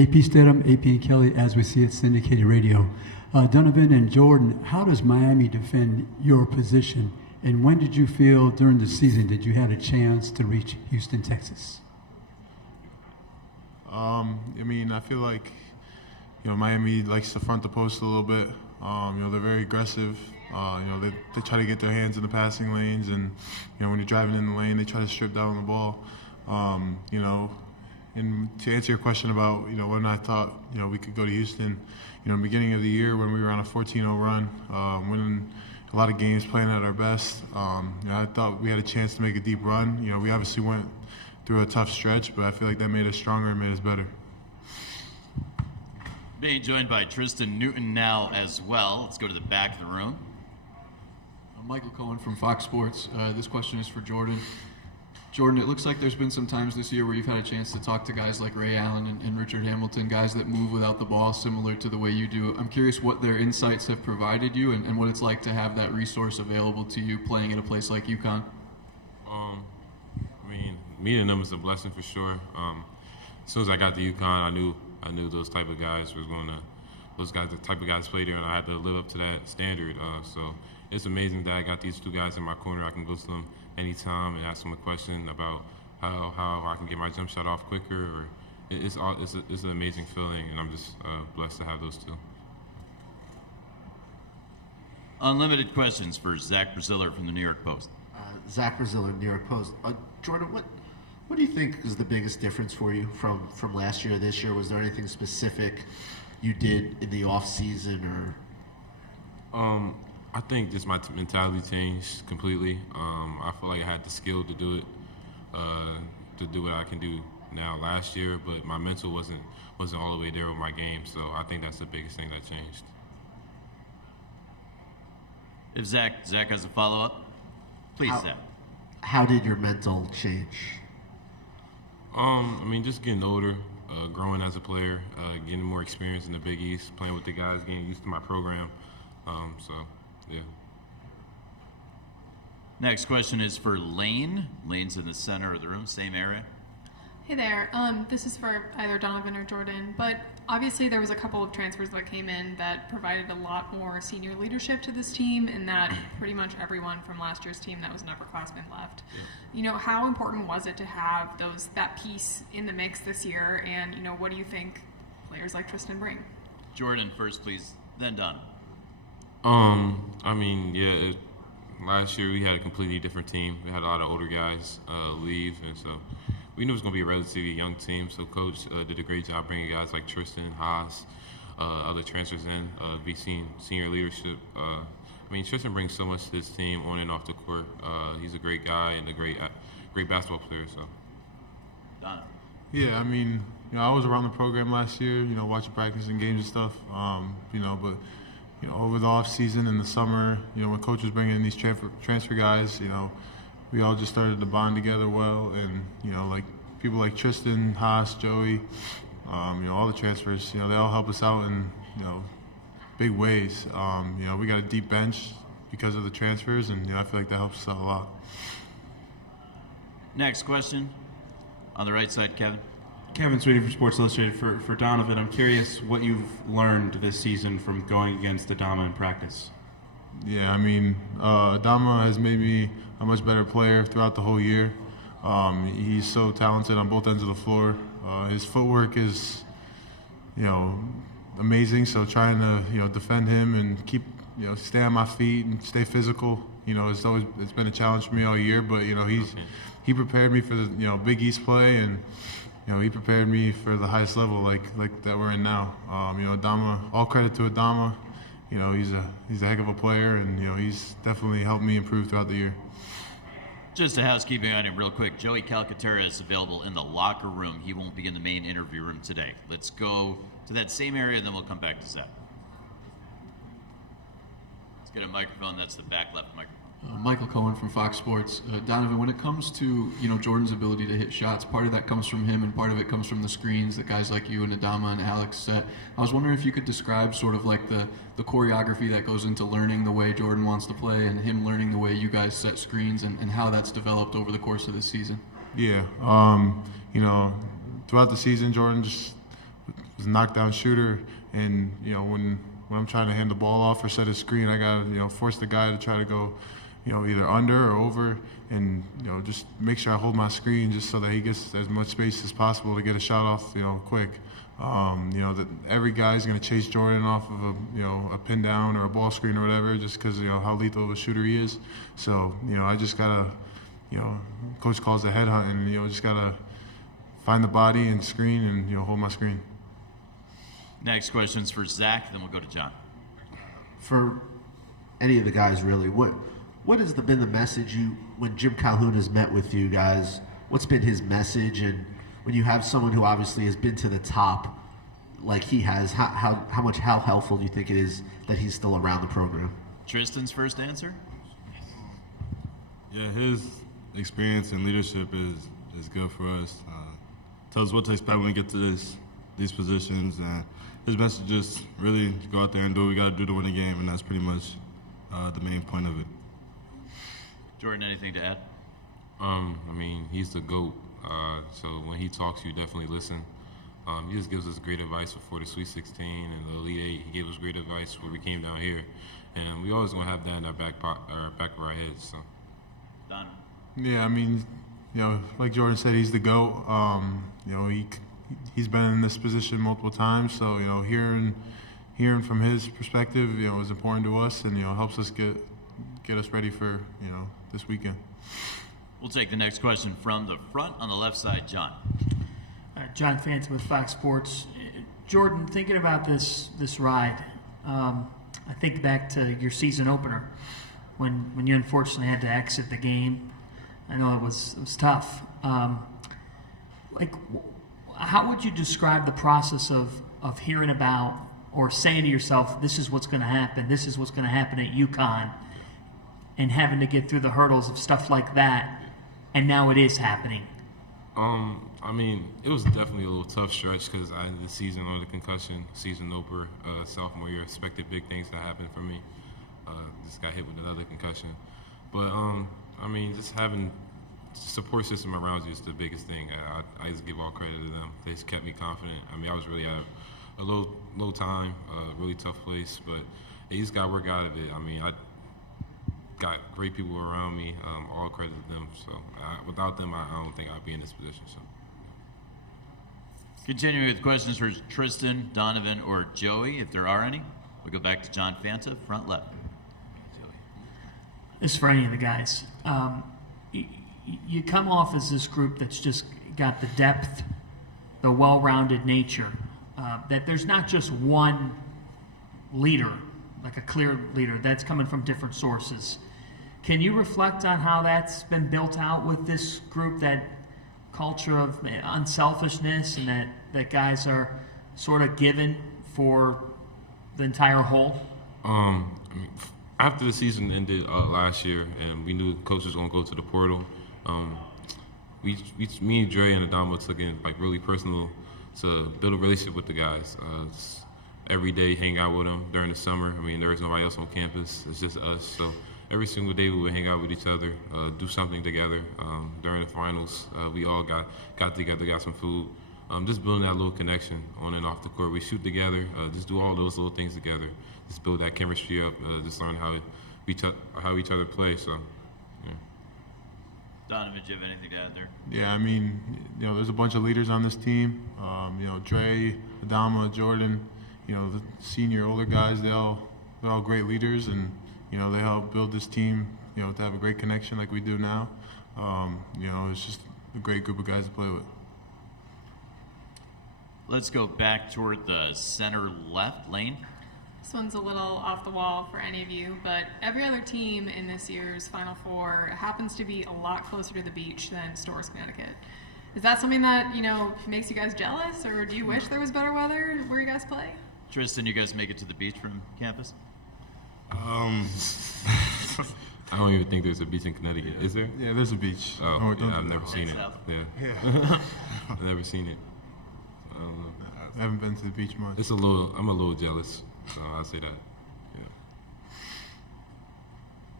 AP Stedham, AP and Kelly, as we see it, syndicated radio. Donovan and Jordan, how does Miami defend your position? And when did you feel during the season that you had a chance to reach Houston, Texas? I feel like, Miami likes to front the post a little bit. They're very aggressive. They try to get their hands in the passing lanes, and when you're driving in the lane, they try to strip down the ball. And to answer your question about when I thought we could go to Houston, in the beginning of the year when we were on a 14-0 run, winning a lot of games, playing at our best, I thought we had a chance to make a deep run. We obviously went through a tough stretch, but I feel like that made us stronger and made us better. Being joined by Tristan Newton now as well. Let's go to the back of the room. I'm Michael Cohen from Fox Sports. This question is for Jordan. Jordan, it looks like there's been some times this year where you've had a chance to talk to guys like Ray Allen and Richard Hamilton, guys that move without the ball similar to the way you do. I'm curious what their insights have provided you and what it's like to have that resource available to you playing at a place like UConn. Meeting them is a blessing for sure. As soon as I got to UConn, I knew those type of guys the type of guys played there, and I had to live up to that standard. So it's amazing that I got these two guys in my corner. I can go to them anytime and ask them a question about how I can get my jump shot off quicker. Or it's an amazing feeling, and I'm just blessed to have those two. Unlimited questions for Zach Braziller from the New York Post. Zach Braziller, New York Post. Jordan, what do you think is the biggest difference for you from last year to this year? Was there anything specific you did in the off season, or? I think just my mentality changed completely. I feel like I had the skill to do it, to do what I can do now last year, but my mental wasn't all the way there with my game. So I think that's the biggest thing that changed. If Zach has a follow-up, please, Zach. How did your mental change? Just getting older, growing as a player, getting more experience in the Big East, playing with the guys, getting used to my program. Yeah. Next question is for Lane. Lane's in the center of the room, same area. Hey there. This is for either Donovan or Jordan, but obviously there was a couple of transfers that came in that provided a lot more senior leadership to this team, and that pretty much everyone from last year's team that was an upperclassman left. Yeah. How important was it to have that piece in the mix this year, and what do you think players like Tristan bring? Jordan first, please, then Don. Last year we had a completely different team. We had a lot of older guys leave, and so we knew it was going to be a relatively young team. So Coach did a great job bringing guys like Tristan, Haas, other transfers in, senior leadership. Tristan brings so much to this team on and off the court. He's a great guy and a great basketball player. So. Don. Yeah, I was around the program last year, watching practice and games and stuff, but over the off season and the summer, when Coach was bringing in these transfer guys, we all just started to bond together well, and like people like Tristan, Haas, Joey, all the transfers, they all help us out in big ways. We got a deep bench because of the transfers, and I feel like that helps us out a lot. Next question, on the right side, Kevin. Kevin Sweeney from Sports Illustrated for Donovan. I'm curious what you've learned this season from going against Adama in practice. Yeah, Adama has made me a much better player throughout the whole year. He's so talented on both ends of the floor. His footwork is, amazing. So trying to, defend him and keep, stay on my feet and stay physical, it's been a challenge for me all year. But he prepared me for the Big East play, and he prepared me for the highest level like that we're in now. Adama, all credit to Adama. He's a heck of a player, and he's definitely helped me improve throughout the year. Just a housekeeping item real quick. Joey Calcaterra is available in the locker room. He won't be in the main interview room today. Let's go to that same area, and then we'll come back to Zach. Let's get a microphone. That's the back left microphone. Michael Cohen from Fox Sports. Donovan, when it comes to Jordan's ability to hit shots, part of that comes from him and part of it comes from the screens that guys like you and Adama and Alex set. I was wondering if you could describe sort of like the choreography that goes into learning the way Jordan wants to play and him learning the way you guys set screens and how that's developed over the course of this season. Yeah, throughout the season, Jordan just was a knockdown shooter, and when I'm trying to hand the ball off or set a screen, I gotta force the guy to try to go either under or over, and just make sure I hold my screen just so that he gets as much space as possible to get a shot off quick. That every guy's going to chase Jordan off of a pin down or a ball screen or whatever, just because how lethal of a shooter he is. So I just gotta coach calls it headhunt, and just gotta find the body and screen and hold my screen. Next question's for Zach, then we'll go to John. For any of the guys, really, what has been the message when Jim Calhoun has met with you guys? What's been his message? And when you have someone who obviously has been to the top like he has, how helpful do you think it is that he's still around the program? Tristan's first answer? Yeah, his experience and leadership is good for us. Tells us what to expect when we get to these positions, and his message is really go out there and do what we got to do to win a game, and that's pretty much the main point of it. Jordan, anything to add? He's the GOAT. So when he talks, you definitely listen. He just gives us great advice before the Sweet 16 and the Elite Eight. He gave us great advice when we came down here, and we always gonna have that in our back of our heads. So. Don. Yeah, like Jordan said, he's the GOAT. He's been in this position multiple times, so hearing from his perspective, is important to us, and helps us get us ready for this weekend. We'll take the next question from the front on the left side, John. John Fanta with Fox Sports. Jordan, thinking about this ride, I think back to your season opener when you unfortunately had to exit the game. I know it was tough. How would you describe the process of hearing about or saying to yourself, this is what's going to happen, this is what's going to happen at UConn, and having to get through the hurdles of stuff like that, and now it is happening? It was definitely a little tough stretch because I ended the season on the concussion, season opener, sophomore year. Expected big things to happen for me. Just got hit with another concussion. But, just having support system around you is the biggest thing. I just give all credit to them. They just kept me confident. I was really at a low time, really tough place, but you just got to work out of it. I got great people around me, all credit to them. So without them, I don't think I'd be in this position. So. Continuing with questions for Tristan, Donovan, or Joey, if there are any. We'll go back to John Fanta, front left. Joey. This is for any of the guys. You come off as this group that's just got the depth, the well-rounded nature, that there's not just one leader, like a clear leader, that's coming from different sources. Can you reflect on how that's been built out with this group, that culture of unselfishness, and that guys are sort of given for the entire whole? After the season ended last year, and we knew the coach was going to go to the portal, me and Dre and Adamo took it really personal to build a relationship with the guys. Every day, hang out with them during the summer. there was nobody else on campus. It's just us. So every single day we would hang out with each other, do something together. During the finals, we all got together, got some food. Just building that little connection on and off the court. We shoot together, just do all those little things together. Just build that chemistry up, just learn how each other play. So, yeah. Donovan, do you have anything to add there? Yeah, there's a bunch of leaders on this team. Dre, Adama, Jordan, the senior, older guys, they're all great leaders, and, they help build this team, to have a great connection like we do now. It's just a great group of guys to play with. Let's go back toward the center left lane. This one's a little off the wall for any of you, but every other team in this year's Final Four happens to be a lot closer to the beach than Storrs, Connecticut. Is that something that, makes you guys jealous, or do you wish there was better weather where you guys play? Tristan, you guys make it to the beach from campus? I don't even think there's a beach in Connecticut. Is there? Yeah, there's a beach. Oh, yeah, I've never seen it. Yeah. I've never seen it. I haven't been to the beach much. I'm a little jealous, so I'll say that. Yeah.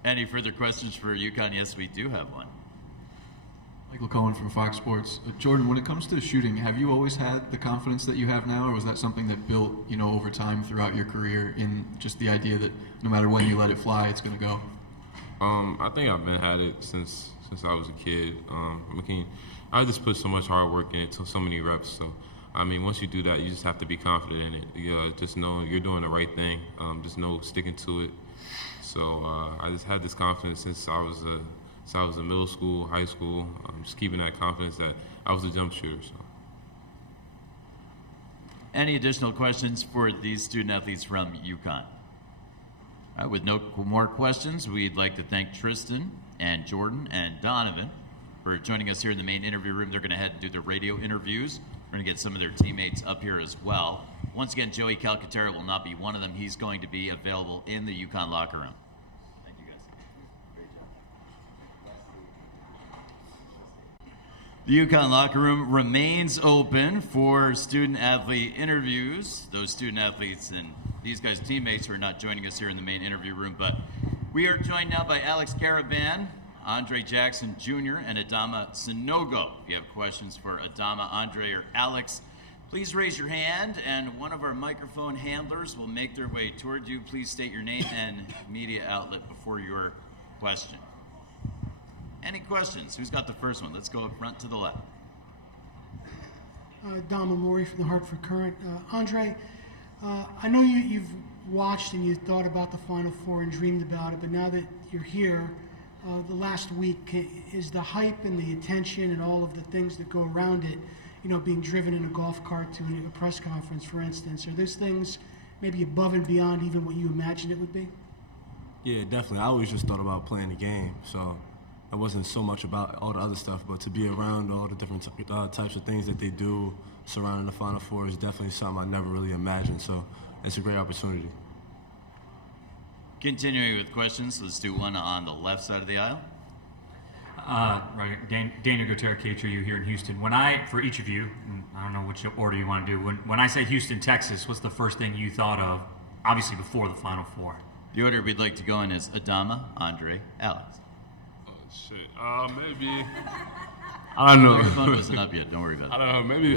Any further questions for UConn? Yes, we do have one. Michael Cohen from Fox Sports. Jordan, when it comes to shooting, have you always had the confidence that you have now, or was that something that built, over time throughout your career in just the idea that no matter when you let it fly, it's going to go? I think I've been had it since I was a kid. I just put so much hard work in it, so many reps. So, once you do that, you just have to be confident in it. You just know you're doing the right thing. Just know sticking to it. So I just had this confidence since I was in middle school, high school. Just keeping that confidence that I was a jump shooter. So. Any additional questions for these student athletes from UConn? All right, with no more questions, we'd like to thank Tristan and Jordan and Donovan for joining us here in the main interview room. They're going to head and do the radio interviews. We're going to get some of their teammates up here as well. Once again, Joey Calcaterra will not be one of them. He's going to be available in the UConn locker room. Thank you, guys. Great job. The UConn locker room remains open for student-athlete interviews. Those student-athletes and these guys' teammates who are not joining us here in the main interview room, but we are joined now by Alex Caravan, Andre Jackson Jr., and Adama Sinogo. If you have questions for Adama, Andre, or Alex, please raise your hand, and one of our microphone handlers will make their way toward you. Please state your name and media outlet before your question. Any questions? Who's got the first one? Let's go up front to the left. Dom Amori from the Hartford Current. Andre, I know you've watched and you thought about the Final Four and dreamed about it, but now that you're here, the last week, is the hype and the attention and all of the things that go around it, being driven in a golf cart to a press conference, for instance, are those things maybe above and beyond even what you imagined it would be? Yeah, definitely. I always just thought about playing the game, so it wasn't so much about all the other stuff, but to be around all the different types of things that they do surrounding the Final Four is definitely something I never really imagined, so it's a great opportunity. Continuing with questions, let's do one on the left side of the aisle. Right, Daniel Gutierrez, KTRU here in Houston. For each of you, and I don't know which order you want to do, when I say Houston, Texas, what's the first thing you thought of, obviously before the Final Four? The order we'd like to go in is Adama, Andre, Alex. Oh, shit. Maybe. I don't know. The microphone wasn't up yet. Don't worry about it. I don't know. Maybe.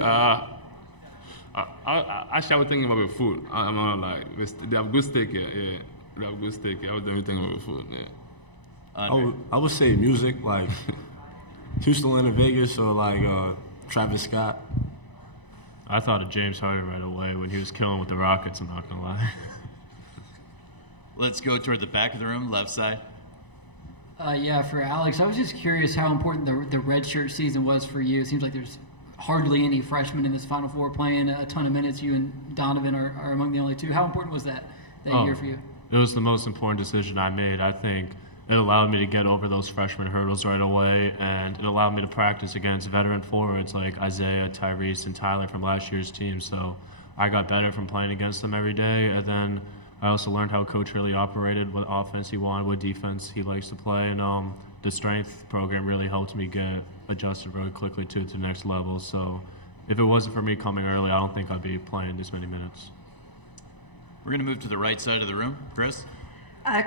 Actually, I was thinking about food. I'm not like they have good steak here. Yeah, they have good steak. I was thinking about food. Yeah. I would say music, like Houston, Atlanta, Vegas, or like Travis Scott. I thought of James Harden right away when he was killing with the Rockets. I'm not gonna lie. Let's go toward the back of the room, left side. Yeah, for Alex, I was just curious how important the redshirt season was for you. It seems like there's hardly any freshmen in this Final Four playing a ton of minutes. You and Donovan are among the only two. How important was that year for you? It was the most important decision I made. I think it allowed me to get over those freshman hurdles right away, and it allowed me to practice against veteran forwards like Isaiah, Tyrese, and Tyler from last year's team. So I got better from playing against them every day, and then I also learned how Coach really operated, what offense he wanted, what defense he likes to play, and the strength program really helped me get adjusted really quickly to the next level. So if it wasn't for me coming early, I don't think I'd be playing this many minutes. We're going to move to the right side of the room. Chris?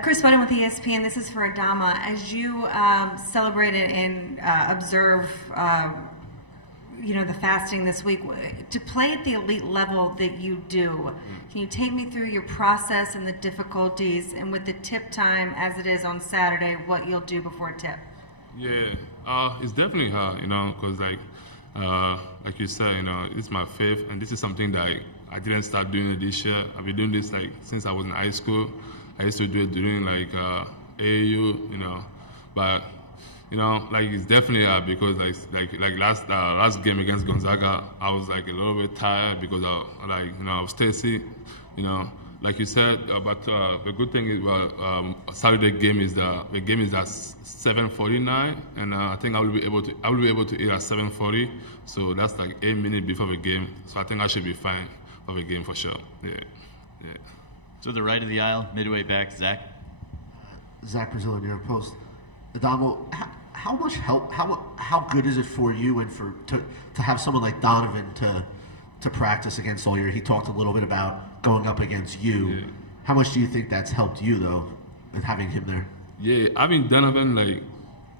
Chris Whedon with ESPN. This is for Adama. As you celebrated and observe, the fasting this week, to play at the elite level that you do, can you take me through your process and the difficulties, and with the tip time as it is on Saturday, what you'll do before tip? Yeah, it's definitely hard, because like you said, it's my fifth, and this is something that I didn't start doing it this year. I've been doing this since I was in high school. I used to do it during AAU, but it's definitely hard because last game against Gonzaga, I was a little bit tired because I was thirsty, like you said. But the good thing is, Saturday game is at 7:49, and I think I will be able to eat at 7:40. So that's 8 minutes before the game. So I think I should be fine for the game for sure. Yeah. To the right of the aisle, midway back, Zach. Zach Brazilian, New York Post. Adamo, how much help? How good is it for you and to have someone like Donovan to practice against all year? He talked a little bit about going up against you. Yeah. How much do you think that's helped you though, with having him there? Yeah, having Donovan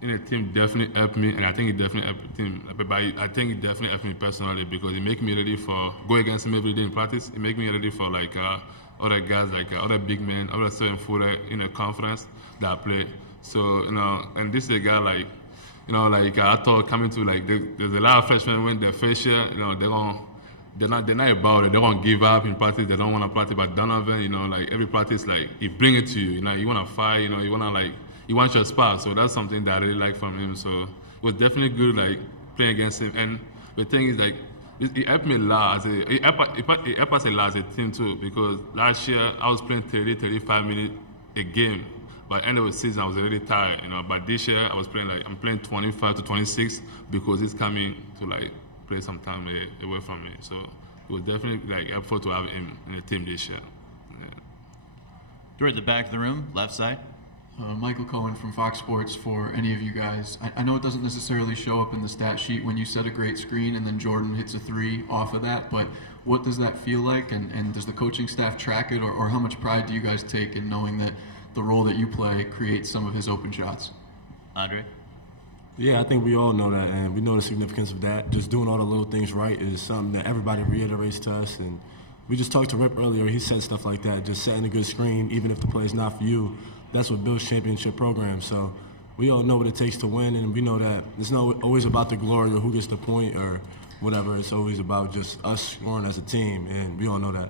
in the team definitely helped me, and I think it definitely helped the team. But I think it definitely helped me personally because it make me ready for go against him every day in practice. It make me ready for like other guys, like other big men, other 7-footer in the conference that play. So and this is a guy like, I thought coming to like there's a lot of freshmen when they're first year, they're not about it. They won't give up in practice. They don't want to practice. But Donovan, like every practice, like he bring it to you. You want to fight. You want to like. He wants your spot, so that's something that I really like from him. So it was definitely good, like playing against him. And the thing is, like, it helped me a lot. It helped us a lot as a team too, because last year I was playing 35 minutes a game. By the end of the season, I was really tired, But this year I was playing I'm playing 25 to 26 because he's coming to like play some time away from me. So it was definitely like helpful to have him in the team this year. Yeah. Toward the back of the room, left side. Michael Cohen from Fox Sports for any of you guys. I know it doesn't necessarily show up in the stat sheet when you set a great screen and then Jordan hits a three off of that, but what does that feel like, and does the coaching staff track it, or how much pride do you guys take in knowing that the role that you play creates some of his open shots? Andre? Yeah, I think we all know that, and we know the significance of that. Just doing all the little things right is something that everybody reiterates to us, and we just talked to Rip earlier. He said stuff like that, just setting a good screen, even if the play is not for you. That's what builds championship programs. So we all know what it takes to win, and we know that it's not always about the glory or who gets the point or whatever. It's always about just us scoring as a team, and we all know that.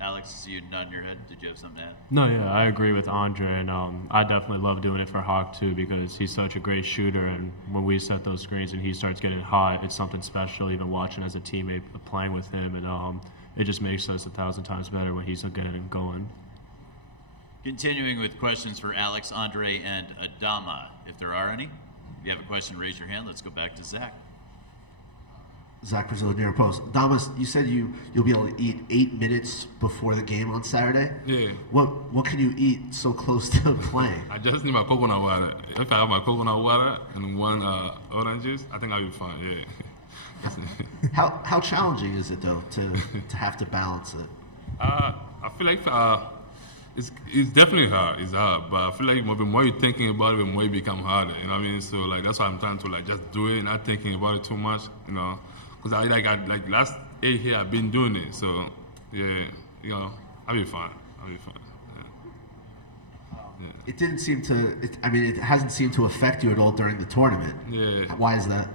Alex, you nodding your head. Did you have something to add? No, yeah, I agree with Andre, and I definitely love doing it for Hawk too because he's such a great shooter, and when we set those screens and he starts getting hot, it's something special. Even watching as a teammate playing with him, and it just makes us 1,000 times better when he's getting it going. Continuing with questions for Alex, Andre, and Adama, if there are any. If you have a question, raise your hand. Let's go back to Zach. Zach Brazil, New York Post. Damas, you said you'll be able to eat 8 minutes before the game on Saturday. Yeah. What can you eat so close to playing? I just need my coconut water. If I have my coconut water and one orange juice, I think I'll be fine. Yeah. How challenging is it though to have to balance it? I feel like it's definitely hard. It's hard, but I feel like the more you're thinking about it, the more it becomes harder. You know what I mean? So like that's why I'm trying to like just do it, not thinking about it too much. Because I last 8 years I've been doing it. So yeah, I'll be fine. Yeah. It didn't seem to. It hasn't seemed to affect you at all during the tournament. Yeah. Why is that?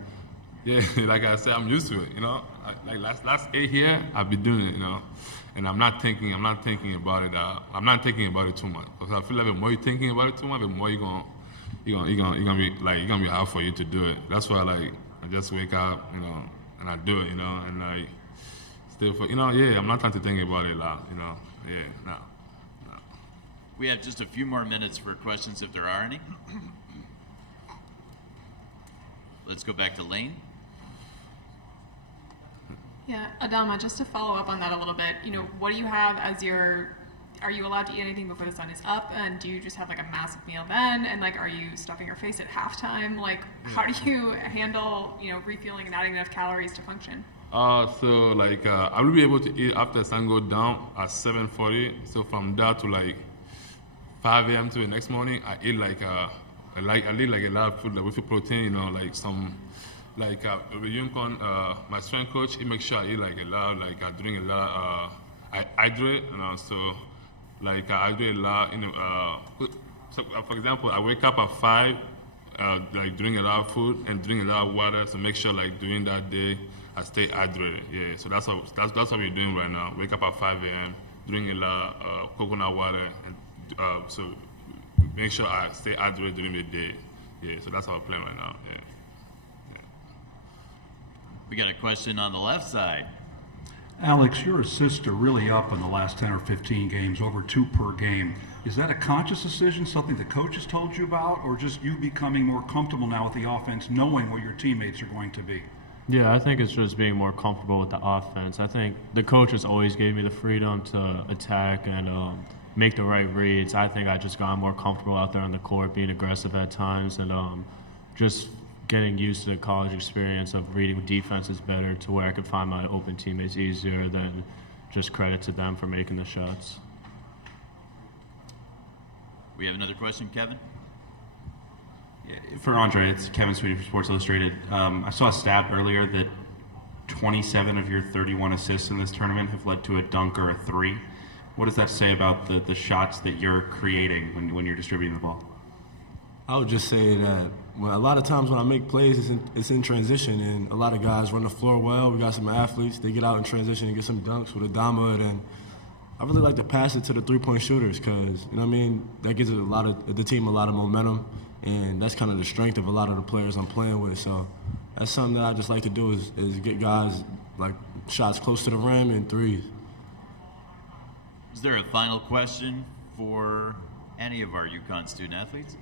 Yeah, like I said, I'm used to it. Like last 8 years I've been doing it. And I'm not thinking about it. I'm not thinking about it too much because I feel like the more you're thinking about it too much, the more you're gonna be hard for you to do it. That's why like I just wake up, and I do it, and like still for I'm not trying to think about it a lot, no. We have just a few more minutes for questions if there are any. Let's go back to Lane. Yeah, Adama, just to follow up on that a little bit, what do you have as are you allowed to eat anything before the sun is up? And do you just have like a massive meal then? And like, are you stuffing your face at halftime? Like, how do you handle, refueling and adding enough calories to function? So like, I will be able to eat after the sun goes down at 7:40. So from that to like 5 a.m. to the next morning, I eat I eat like a lot of food like with protein, like some. Like with UConn, my strength coach, he makes sure I eat like a lot, like I drink a lot, I hydrate, so like I hydrate a lot. So for example, I wake up at 5, like drink a lot of food and drink a lot of water. So make sure like during that day I stay hydrated. Yeah, so that's what we're doing right now. Wake up at 5 a.m., drink a lot of coconut water, and so make sure I stay hydrated during the day. Yeah, so that's our plan right now. Yeah. We got a question on the left side. Alex, your assists are really up in the last 10 or 15 games, over 2 per game. Is that a conscious decision, something the coaches told you about, or just you becoming more comfortable now with the offense, knowing what your teammates are going to be? Yeah, I think it's just being more comfortable with the offense. I think the coaches always gave me the freedom to attack and make the right reads. I think I just got more comfortable out there on the court, being aggressive at times, and just getting used to the college experience of reading defenses better to where I could find my open teammates easier than just credit to them for making the shots. We have another question, Kevin? For Andre, it's Kevin Sweeney for Sports Illustrated. I saw a stat earlier that 27 of your 31 assists in this tournament have led to a dunk or a three. What does that say about the shots that you're creating when you're distributing the ball? I would just say that a lot of times when I make plays, it's in transition, and a lot of guys run the floor well. We got some athletes, they get out in transition and get some dunks with Adama, and I really like to pass it to the three-point shooters because, you know what I mean, that gives the team a lot of momentum, and that's kind of the strength of a lot of the players I'm playing with. So that's something that I just like to do is get guys like shots close to the rim and threes. Is there a final question for any of our UConn student athletes?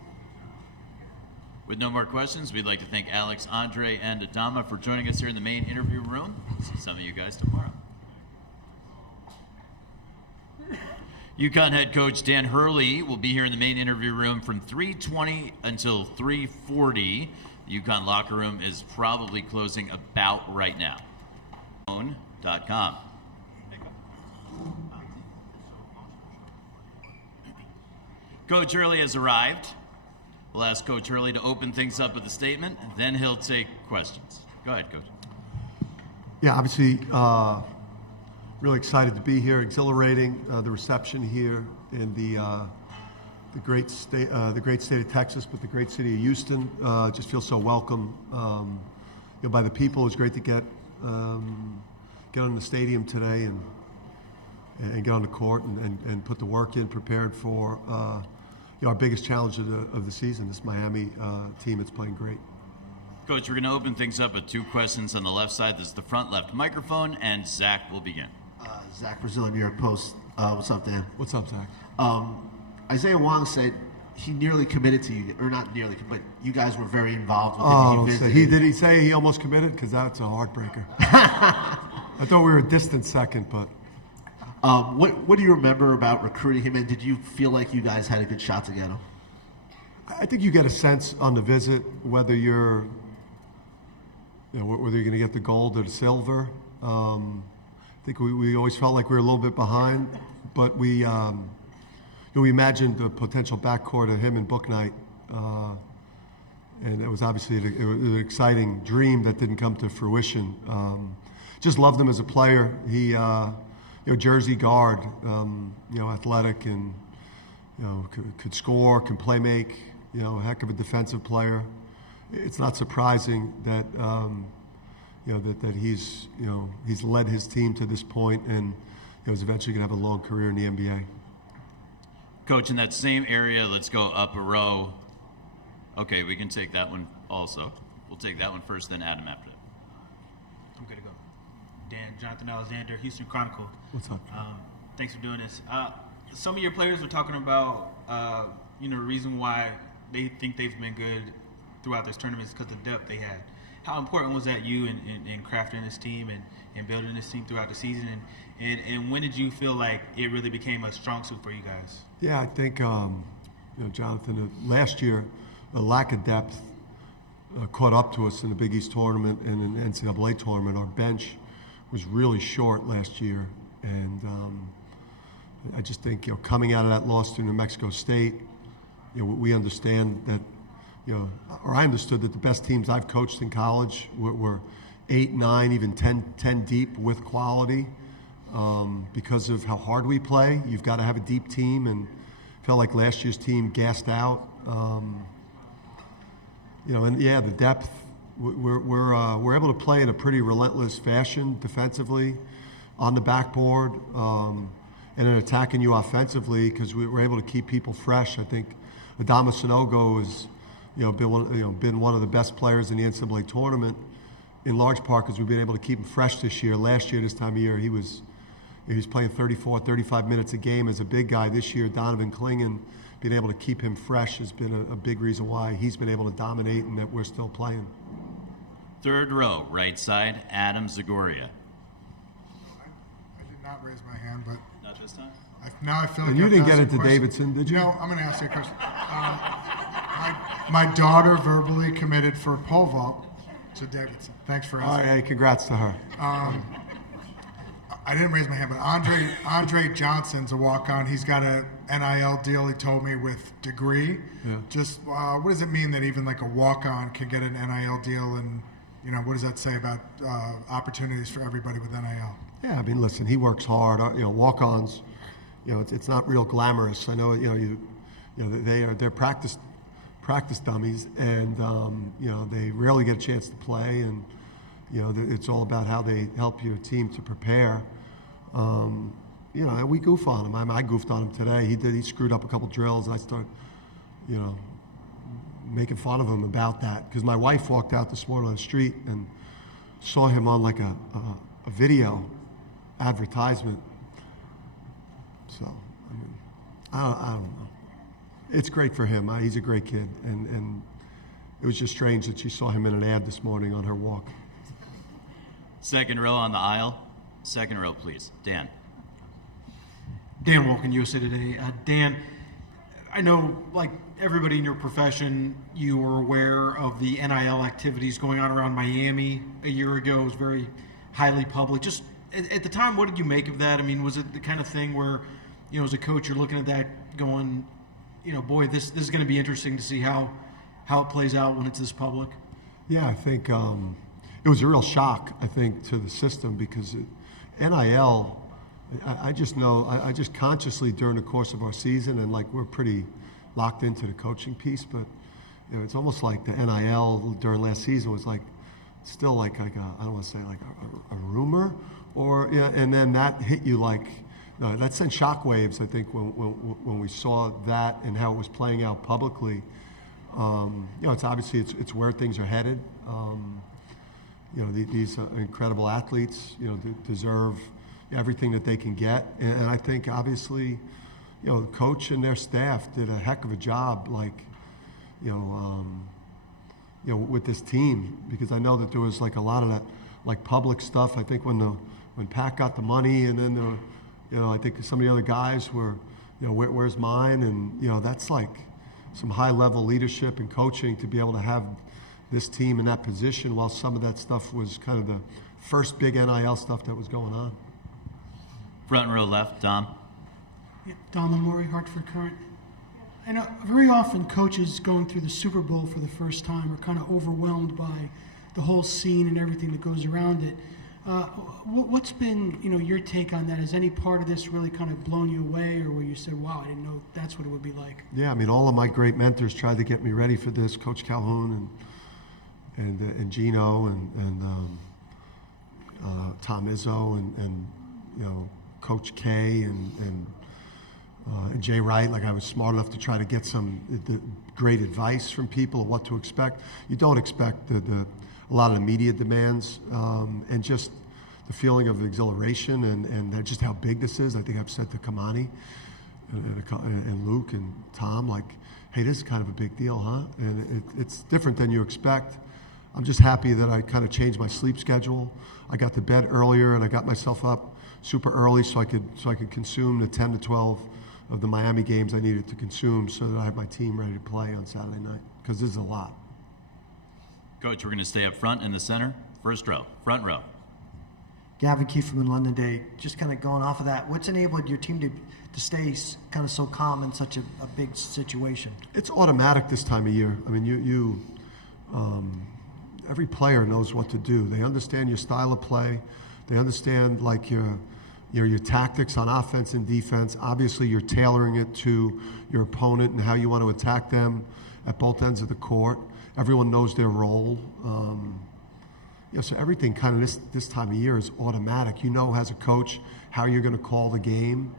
With no more questions, we'd like to thank Alex, Andre, and Adama for joining us here in the main interview room. See some of you guys tomorrow. UConn head coach Dan Hurley will be here in the main interview room from 3:20 until 3:40. The UConn locker room is probably closing about right now. .com. Coach Hurley has arrived. We'll ask Coach Hurley to open things up with a statement, and then he'll take questions. Go ahead, Coach. Yeah, obviously, really excited to be here. Exhilarating the reception here in the great state of Texas, but the great city of Houston. Just feel so welcome, by the people. It's great to get on the stadium today and get on the court and put the work in, prepared for our biggest challenge of the season. This Miami team that's playing great. Coach, we're going to open things up with two questions on the left side. This is the front left microphone, and Zach will begin. Zach Brazil, New York Post. What's up, Dan? What's up, Zach? Isaiah Wong said he nearly committed to you, or not nearly, but you guys were very involved with him. Did he say he almost committed? Because that's a heartbreaker. I thought we were a distant second, but. What do you remember about recruiting him, and did you feel like you guys had a good shot to get him? I think you get a sense on the visit whether you're going to get the gold or the silver. I think we always felt like we were a little bit behind, but we imagined the potential backcourt of him and Bouknight, and it was obviously an exciting dream that didn't come to fruition. Just loved him as a player. He, Jersey guard, athletic and could score, can play make, a heck of a defensive player. It's not surprising that. That he's led his team to this point and is eventually going to have a long career in the NBA. Coach, in that same area, let's go up a row. Okay, we can take that one also. We'll take that one first, then Adam after that. I'm good to go. Dan, Jonathan Alexander, Houston Chronicle. What's up? Thanks for doing this. Some of your players were talking about, the reason why they think they've been good throughout this tournament is because of the depth they had. How important was that you in crafting this team and building this team throughout the season? And when did you feel like it really became a strong suit for you guys? Yeah, I think, Jonathan, last year, the lack of depth caught up to us in the Big East tournament and in the NCAA tournament. Our bench was really short last year. And I just think, coming out of that loss to New Mexico State, we understand that, or I understood that the best teams I've coached in college were 8, 9, even 10 deep with quality. Because of how hard we play, you've got to have a deep team, and felt like last year's team gassed out. The depth. We're able to play in a pretty relentless fashion defensively, on the backboard, and in attacking you offensively because we were able to keep people fresh. I think Adama Sanogo has been one of the best players in the NCAA tournament, in large part because we've been able to keep him fresh this year. Last year, this time of year, he was playing 34, 35 minutes a game as a big guy. This year, Donovan Clingan, being able to keep him fresh has been a big reason why he's been able to dominate and that we're still playing. Third row, right side, Adam Zagoria. I did not raise my hand, but not this time. Now I feel like And you didn't get into Davidson, did you? No, I'm going to ask you a question. My daughter verbally committed for pole vault to Davidson. Thanks for asking. All right, congrats to her. I I didn't raise my hand, but Andre Johnson's a walk-on. He's got a NIL deal, he told me, with Degree. Yeah. Just what does it mean that even like a walk-on can get an NIL deal, and what does that say about opportunities for everybody with NIL? Yeah, I mean, listen, he works hard. Walk-ons, it's not real glamorous. I know, they're practice dummies, and they rarely get a chance to play, and it's all about how they help your team to prepare. And we goof on him. I goofed on him today. He screwed up a couple drills. I started, making fun of him about that, because my wife walked out this morning on the street and saw him on like a video advertisement. So, I mean, I don't know. It's great for him. He's a great kid, and it was just strange that she saw him in an ad this morning on her walk. Second row on the aisle. Second row, please. Dan. Dan Wolken, USA Today. Dan, I know, like everybody in your profession, you were aware of the NIL activities going on around Miami a year ago. It was very highly public. Just at the time, what did you make of that? I mean, was it the kind of thing where, as a coach, you're looking at that going, boy, this is going to be interesting to see how it plays out when it's this public? Yeah, I think it was a real shock, I think, to the system, because NIL, I just know, I just consciously during the course of our season, and like we're pretty locked into the coaching piece, but it's almost like the NIL during last season was like still like a, I don't want to say like a rumor, or and then that hit you like that sent shockwaves, I think, when we saw that and how it was playing out publicly. It's obviously it's where things are headed. These incredible athletes, deserve everything that they can get, and I think obviously, the coach and their staff did a heck of a job, with this team, because I know that there was like a lot of that, like public stuff. I think when Pat got the money, and then I think some of the other guys were, where's mine, and that's like some high level leadership and coaching to be able to have this team in that position, while some of that stuff was kind of the first big NIL stuff that was going on. Front row left, Dom. Yeah, Dom Amori, Hartford Current. I know very often coaches going through the Super Bowl for the first time are kind of overwhelmed by the whole scene and everything that goes around it. What's been, your take on that? Has any part of this really kind of blown you away, or where you said, wow, I didn't know that's what it would be like? Yeah, I mean, all of my great mentors tried to get me ready for this. Coach Calhoun and Gino and Tom Izzo and Coach K and Jay Wright. Like, I was smart enough to try to get some great advice from people of what to expect. You don't expect a lot of the media demands, and just the feeling of exhilaration and just how big this is. I think I've said to Kamani and Luke and Tom, like, hey, this is kind of a big deal, huh? And it's different than you expect. I'm just happy that I kind of changed my sleep schedule. I got to bed earlier, and I got myself up super early so I could consume the 10 to 12 of the Miami games I needed to consume, so that I have my team ready to play on Saturday night, because this is a lot. Coach, we're going to stay up front in the center. First row, front row. Gavin Keefe from London Day. Just kind of going off of that, what's enabled your team to stay kind of so calm in such a big situation? It's automatic this time of year. I mean, every player knows what to do. They understand your style of play. They understand like your tactics on offense and defense. Obviously, you're tailoring it to your opponent and how you want to attack them at both ends of the court. Everyone knows their role. So everything kind of this time of year is automatic. You know, as a coach, how you're going to call the game.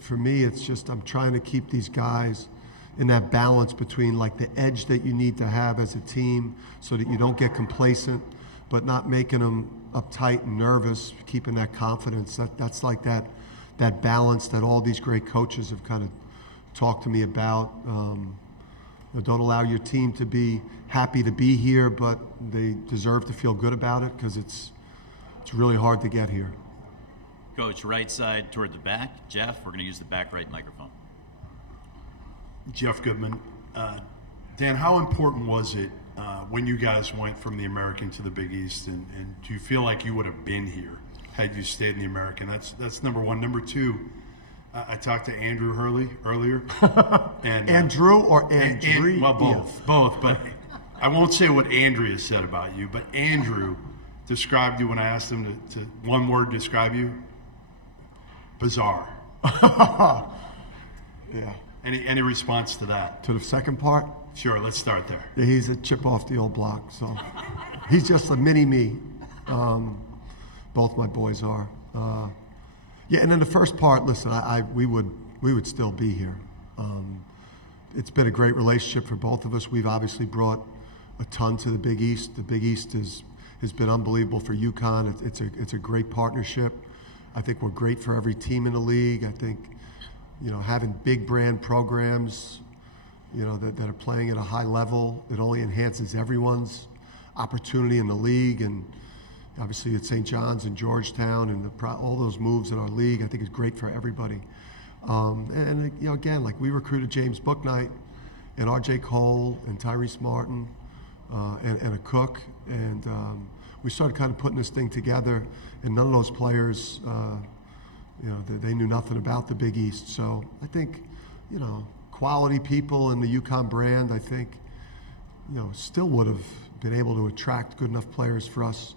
For me, it's just I'm trying to keep these guys in that balance between like the edge that you need to have as a team, so that you don't get complacent, but not making them uptight and nervous, keeping that confidence. That's like that balance that all these great coaches have kind of talked to me about. Don't allow your team to be happy to be here, but they deserve to feel good about it, because it's really hard to get here. Coach, right side toward the back. Jeff, we're going to use the back right microphone. Jeff Goodman. Dan, how important was it when you guys went from the American to the Big East, and do you feel like you would have been here had you stayed in the American. That's number one. Number two, I talked to Andrew Hurley earlier. And Andrew or Andrea? Well, both. But I won't say what Andrea said about you. But Andrew described you when I asked him to one word describe you. Bizarre. Yeah. Any response to that? To the second part? Sure. Let's start there. Yeah, he's a chip off the old block, so he's just a mini me. Both my boys are. Yeah, and then the first part, listen, we would still be here. It's been a great relationship for both of us. We've obviously brought a ton to the Big East. The Big East has been unbelievable for UConn. It's a great partnership. I think we're great for every team in the league. I think, having big brand programs, that are playing at a high level, it only enhances everyone's opportunity in the league. And obviously at St. John's and Georgetown and all those moves in our league, I think is great for everybody. Again, like we recruited James Bouknight and R.J. Cole and Tyrese Martin and a Cook, and we started kind of putting this thing together. And none of those players, they knew nothing about the Big East. So I think, quality people in the UConn brand, I think, still would have been able to attract good enough players for us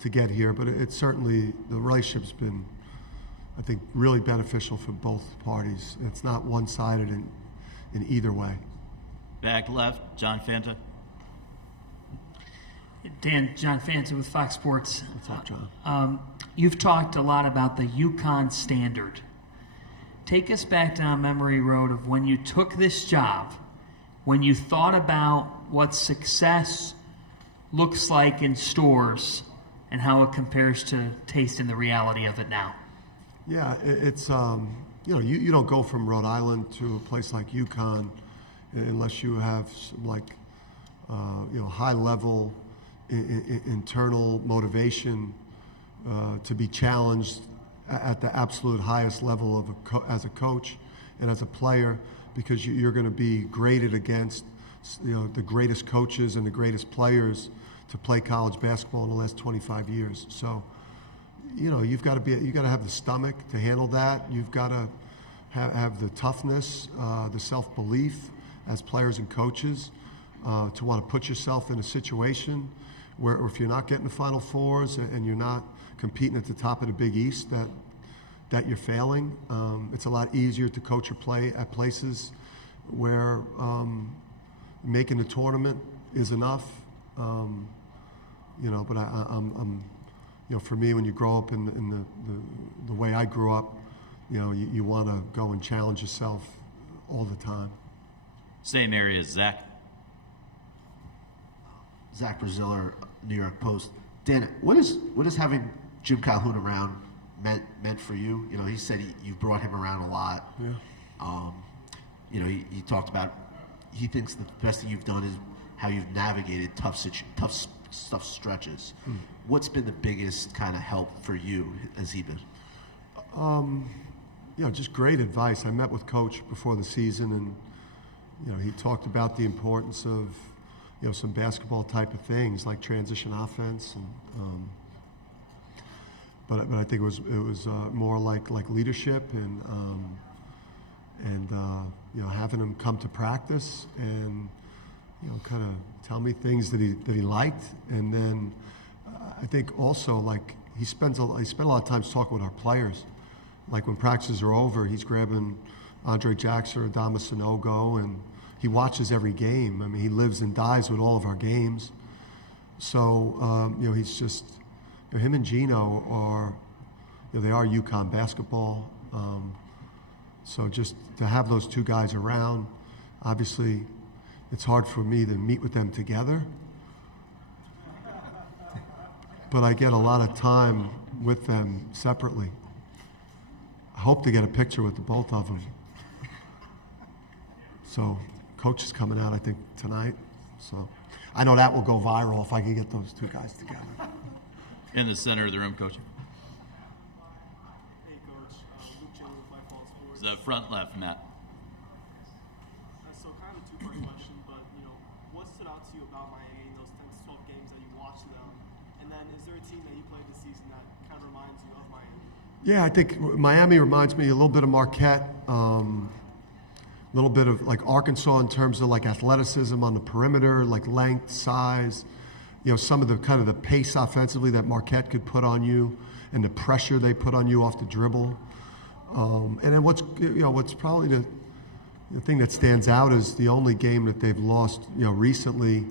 to get here. But it's certainly, the relationship's been, I think, really beneficial for both parties. It's not one-sided in either way. Back left, John Fanta. Dan, John Fanta with Fox Sports. What's up, John? You've talked a lot about the UConn standard. Take us back down memory road of when you took this job, when you thought about what success looks like in stores and how it compares to taste and the reality of it now. Yeah, it's, you don't go from Rhode Island to a place like UConn unless you have some, high level internal motivation to be challenged at the absolute highest level as a coach and as a player, because you're going to be graded against the greatest coaches and the greatest players to play college basketball in the last 25 years. So you've got to have the stomach to handle that. You've got to have the toughness, the self-belief as players and coaches to want to put yourself in a situation where if you're not getting the Final Fours and you're not competing at the top of the Big East, that you're failing. It's a lot easier to coach or play at places where making the tournament is enough. But I'm for me, when you grow up in the way I grew up, you want to go and challenge yourself all the time. Same area as Zach. Zach Braziller, New York Post. Dan, what is having Jim Calhoun around meant for you? He said you've brought him around a lot. Yeah. He talked about, he thinks the best thing you've done is how you've navigated tough stretches. What's been the biggest kind of help for you as he been? Just great advice. I met with Coach before the season, and he talked about the importance of some basketball type of things like transition offense, and but I think it was more like leadership and having him come to practice and kind of tell me things that he liked, and then I think also he spent a lot of time talking with our players. Like when practices are over, he's grabbing Andre Jackson or Adama Sanogo, and he watches every game. I mean, he lives and dies with all of our games. So he's just him and Gino are they are UConn basketball. So just to have those two guys around, obviously, it's hard for me to meet with them together. But I get a lot of time with them separately. I hope to get a picture with the both of them. So Coach is coming out, I think, tonight. So I know that will go viral if I can get those two guys together. In the center of the room, Coach. Hey, Coach. Luke Chandler with Fox Sports. The front left, Matt. So kind of a two-part question, but what stood out to you about Miami in those 10 to 12 games that you watched them? And then is there a team that you played this season that kind of reminds you of Miami? Yeah, I think Miami reminds me a little bit of Marquette, a little bit of like Arkansas in terms of like athleticism on the perimeter, like length, size, some of the kind of the pace offensively that Marquette could put on you and the pressure they put on you off the dribble. And then what's probably the thing that stands out is the only game that they've lost, recently,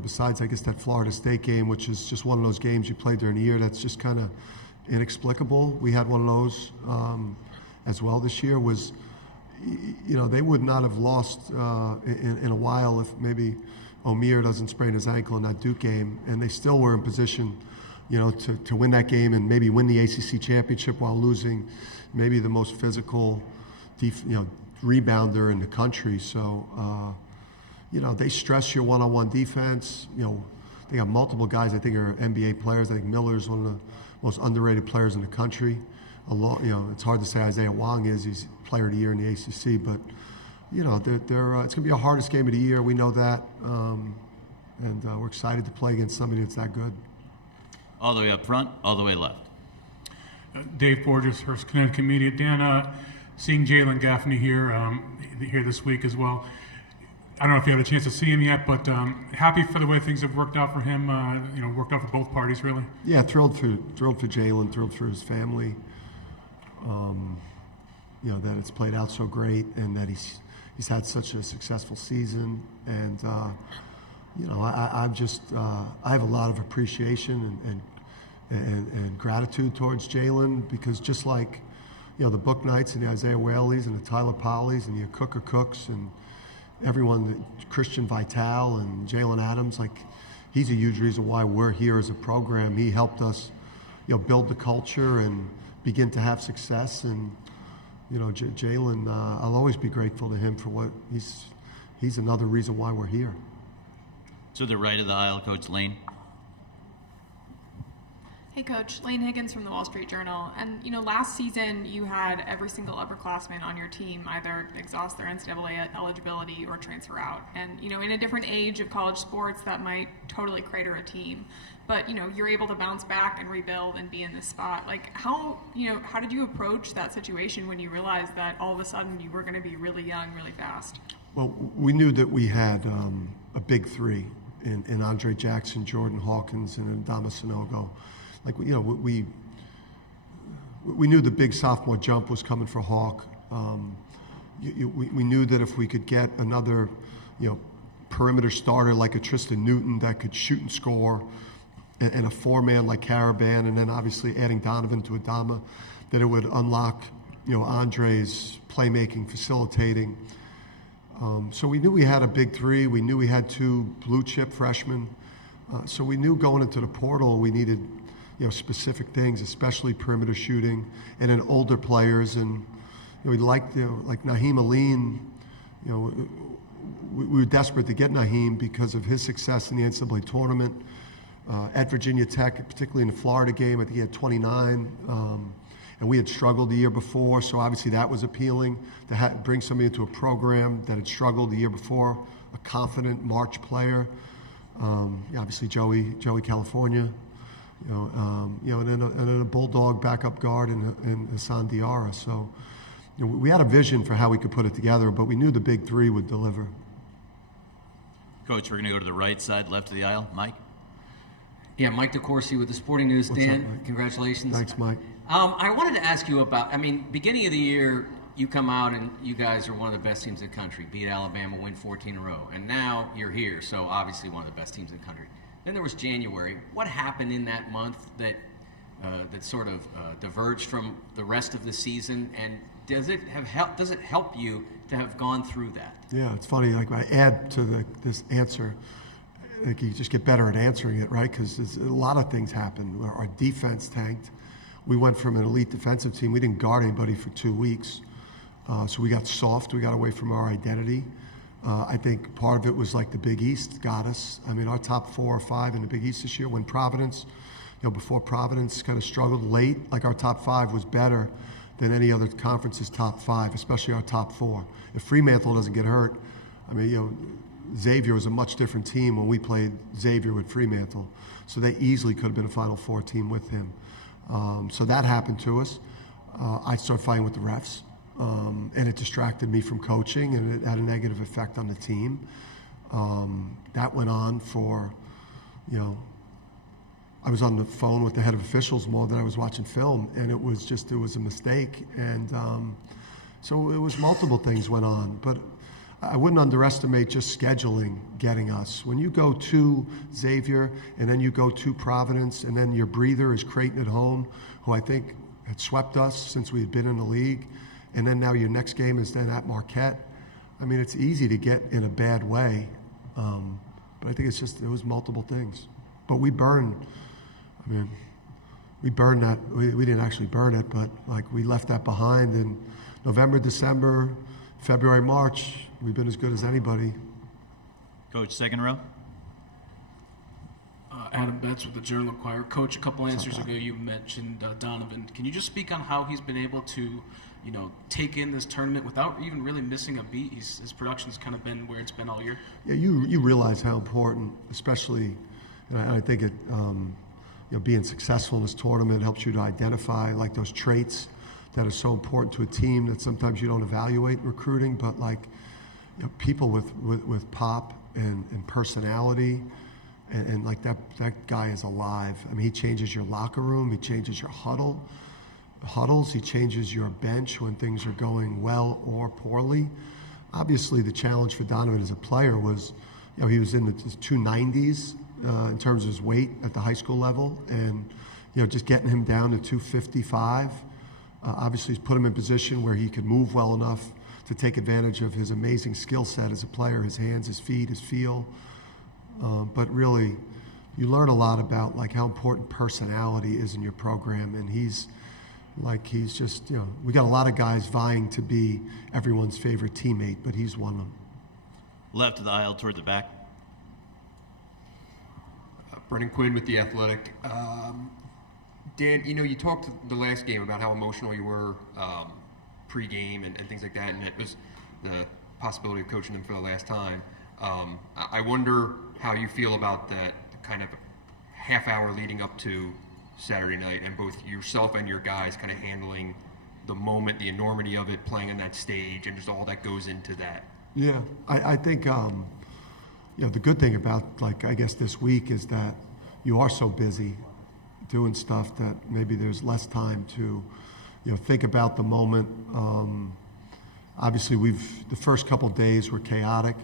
besides I guess that Florida State game, which is just one of those games you played during the year that's just kind of inexplicable. We had one of those as well this year. Was they would not have lost in a while if maybe Omier doesn't sprain his ankle in that Duke game, and they still were in position, to win that game and maybe win the ACC championship while losing maybe the most physical, rebounder in the country. So, they stress your one-on-one defense. They got multiple guys I think are NBA players. I think Miller's one of the most underrated players in the country. It's hard to say Isaiah Wong is. He's player of the year in the ACC, but it's going to be the hardest game of the year. We know that, and we're excited to play against somebody that's that good. All the way up front, all the way left. Dave Borges, Hearst, Connecticut Media. Dan, seeing Jalen Gaffney here this week as well. I don't know if you had a chance to see him yet, but happy for the way things have worked out for him. Worked out for both parties, really. Yeah, thrilled for Jalen, thrilled for his family. That it's played out so great, and that he's had such a successful season. And I have a lot of appreciation and gratitude towards Jalen, because just like the Book Knights and the Isaiah Whaleys and the Tyler Polleys and the Cooker Cooks and everyone, Christian Vital and Jalen Adams, like he's a huge reason why we're here as a program. He helped us, build the culture and begin to have success. And Jalen, I'll always be grateful to him for what he's another reason why we're here. To the right of the aisle, Coach Lane. Hey, Coach. Lane Higgins from the Wall Street Journal. And, last season you had every single upperclassman on your team either exhaust their NCAA eligibility or transfer out. And, in a different age of college sports, that might totally crater a team. But, you're able to bounce back and rebuild and be in this spot. Like, how did you approach that situation when you realized that all of a sudden you were going to be really young, really fast? Well, we knew that we had a big three in Andre Jackson, Jordan Hawkins, and Adama Sanogo. Like, we knew the big sophomore jump was coming for Hawk. We knew that if we could get another, perimeter starter like a Tristan Newton that could shoot and score, and a four-man like Caravan, and then obviously adding Donovan to Adama, that it would unlock, Andre's playmaking, facilitating. So we knew we had a big three. We knew we had two blue-chip freshmen. So we knew going into the portal we needed, specific things, especially perimeter shooting, and then older players. And we liked, like Naheem Aline. We were desperate to get Naheem because of his success in the NCAA tournament. At Virginia Tech, particularly in the Florida game, I think he had 29. And we had struggled the year before, so obviously that was appealing to bring somebody into a program that had struggled the year before, a confident March player. Obviously Joey California, and then a Bulldog backup guard in Hassan Diarra. So we had a vision for how we could put it together, but we knew the big three would deliver. Coach, we're going to go to the right side, left of the aisle. Mike? Yeah, Mike DeCourcy with the Sporting News. What's Dan, up, Mike? Congratulations. Thanks, Mike. I wanted to ask you about, beginning of the year, you come out and you guys are one of the best teams in the country, beat Alabama, win 14 in a row, and now you're here, so obviously one of the best teams in the country. Then there was January. What happened in that month that sort of diverged from the rest of the season, and does it help you to have gone through that? Yeah, it's funny. Like, I add to this answer. Like, you just get better at answering it, right? Because a lot of things happened. Our defense tanked. We went from an elite defensive team. We didn't guard anybody for 2 weeks. So we got soft. We got away from our identity. I think part of it was like the Big East got us. Our top 4 or 5 in the Big East this year, when Providence, before Providence kind of struggled late, like our top 5 was better than any other conference's top 5, especially our top 4. If Fremantle doesn't get hurt, Xavier was a much different team when we played Xavier with Fremantle. So they easily could have been a Final Four team with him. So that happened to us. I started fighting with the refs, and it distracted me from coaching, and it had a negative effect on the team. That went on for, I was on the phone with the head of officials more than I was watching film, and it was a mistake. And so it was multiple things went on, but I wouldn't underestimate just scheduling getting us. When you go to Xavier and then you go to Providence and then your breather is Creighton at home, who I think had swept us since we had been in the league, and then now your next game is then at Marquette. I mean, it's easy to get in a bad way, but I think it was multiple things. But we burned that. We didn't actually burn it, but we left that behind in November, December, February, March. We've been as good as anybody. Coach, second row. Adam Betts with the Journal-Enquirer. Coach, a couple answers ago you mentioned Donovan. Can you just speak on how he's been able to, take in this tournament without even really missing a beat? His production's kind of been where it's been all year. Yeah, you realize how important, especially, and I think it, being successful in this tournament helps you to identify those traits that are so important to a team that sometimes you don't evaluate in recruiting, but people with pop and personality, and that guy is alive. I mean, he changes your locker room, he changes your huddles, he changes your bench when things are going well or poorly. Obviously, the challenge for Donovan as a player was, he was in the 290s in terms of his weight at the high school level, and just getting him down to 255. Obviously, he's put him in a position where he could move well enough to take advantage of his amazing skill set as a player, his hands, his feet, his feel. But really, you learn a lot about how important personality is in your program, and he's just, we got a lot of guys vying to be everyone's favorite teammate, but he's one of them. Left of the aisle toward the back. Brennan Quinn with The Athletic. Dan, you talked the last game about how emotional you were pre-game and things like that, and it was the possibility of coaching them for the last time. I wonder how you feel about that kind of half hour leading up to Saturday night, and both yourself and your guys kind of handling the moment, the enormity of it, playing on that stage, and just all that goes into that. Yeah, I think the good thing about I guess this week is that you are so busy doing stuff that maybe there's less time to think about the moment. Obviously, the first couple days were chaotic,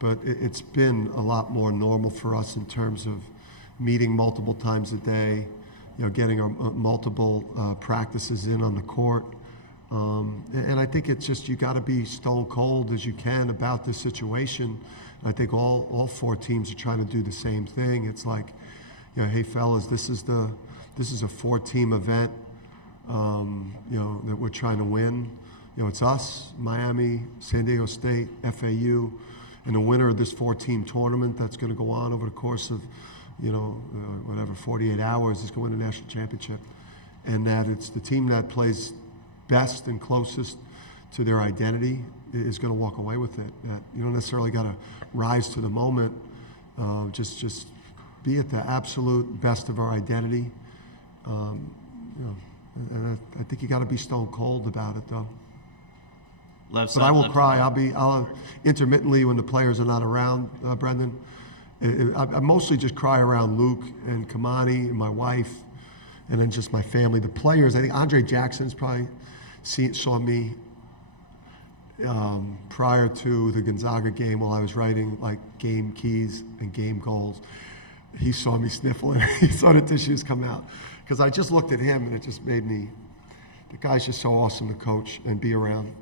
but it's been a lot more normal for us in terms of meeting multiple times a day, getting our multiple practices in on the court. And I think it's just you got to be stone cold as you can about this situation. I think all four teams are trying to do the same thing. It's hey fellas, this is a 4-team event, that we're trying to win. It's us, Miami, San Diego State, FAU, and the winner of this 4-team tournament that's going to go on over the course of, 48 hours is going to win a national championship. And that it's the team that plays best and closest to their identity is going to walk away with it. That you don't necessarily got to rise to the moment. Just be at the absolute best of our identity. And I think you got to be stone cold about it, though. Left but side, I will left cry. side. I'll intermittently when the players are not around, Brendan. I mostly just cry around Luke and Kamani and my wife, and then just my family. The players, I think Andre Jackson's probably saw me prior to the Gonzaga game while I was writing game keys and game goals. He saw me sniffling. He saw the tissues come out because I just looked at him and it just made me. The guy's just so awesome to coach and be around.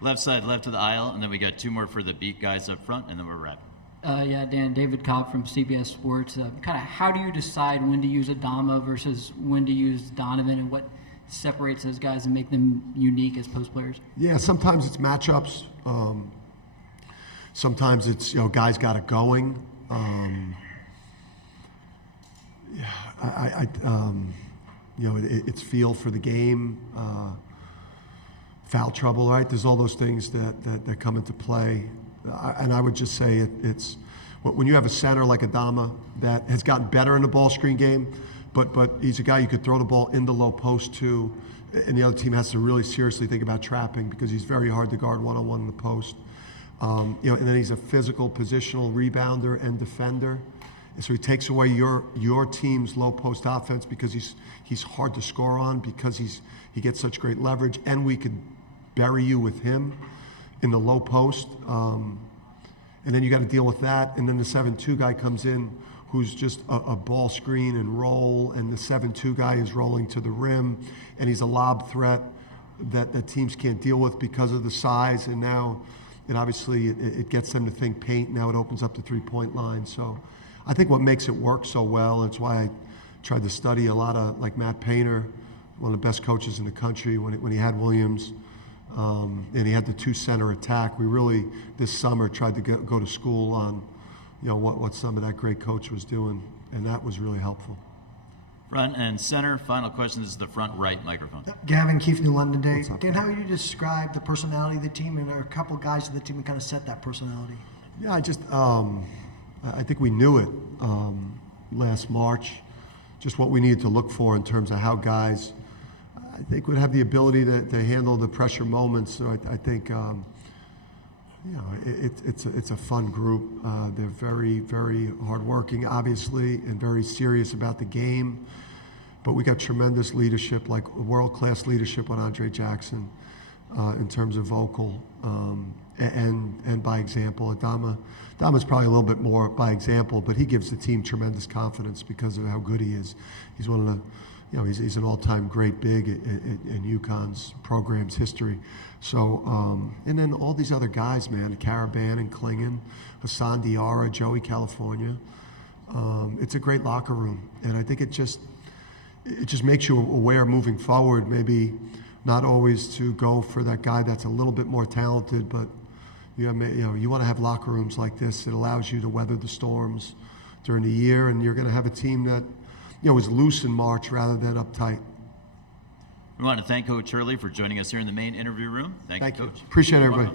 Left side, left of the aisle, and then we got two more for the beat guys up front, and then we're wrapping. Yeah, Dan, David Cobb from CBS Sports. Kind of how do you decide when to use Adama versus when to use Donovan, and what separates those guys and make them unique as post players? Yeah, sometimes it's matchups. Sometimes it's guys got it going. It's feel for the game, foul trouble, right? There's all those things that come into play. and I would just say it's when you have a center like Adama that has gotten better in the ball screen game, but he's a guy you could throw the ball in the low post to, and the other team has to really seriously think about trapping because he's very hard to guard one-on-one in the post. And then he's a physical, positional rebounder and defender. And so he takes away your team's low post offense because he's hard to score on because he gets such great leverage, and we could bury you with him in the low post. And then you got to deal with that. And then the 7-2 guy comes in who's just a ball screen and roll, and the 7-2 guy is rolling to the rim, and he's a lob threat that teams can't deal with because of the size. And now, and obviously it gets them to think paint. Now it opens up the three-point line. So I think what makes it work so well, it's why I tried to study a lot of, like Matt Painter, one of the best coaches in the country when he had Williams, and he had the two-center attack. We really, this summer, tried to go to school on, what some of that great coach was doing, and that was really helpful. Front and center, final question. This is the front right microphone. Gavin Keefe, New London Day. Dan, how would you describe the personality of the team, and there are a couple of guys of the team that kind of set that personality? Yeah, I think we knew it last March, just what we needed to look for in terms of how guys, I think, would have the ability to handle the pressure moments. So I think, it's a fun group. They're very, very hardworking, obviously, and very serious about the game. But we got tremendous leadership, like world-class leadership on Andre Jackson in terms of vocal and by example. Adama's probably a little bit more by example, but he gives the team tremendous confidence because of how good he is. He's one of the, he's an all-time great big in UConn's program's history. So, and then all these other guys, man, Caravan and Klingon, Hassan Diarra, Joey California. It's a great locker room, and I think it just makes you aware moving forward, maybe not always to go for that guy that's a little bit more talented, but you want to have locker rooms like this. It allows you to weather the storms during the year, and you're going to have a team that is loose in March rather than uptight. We want to thank Coach Hurley for joining us here in the main interview room. Thank you, Coach. Appreciate everybody.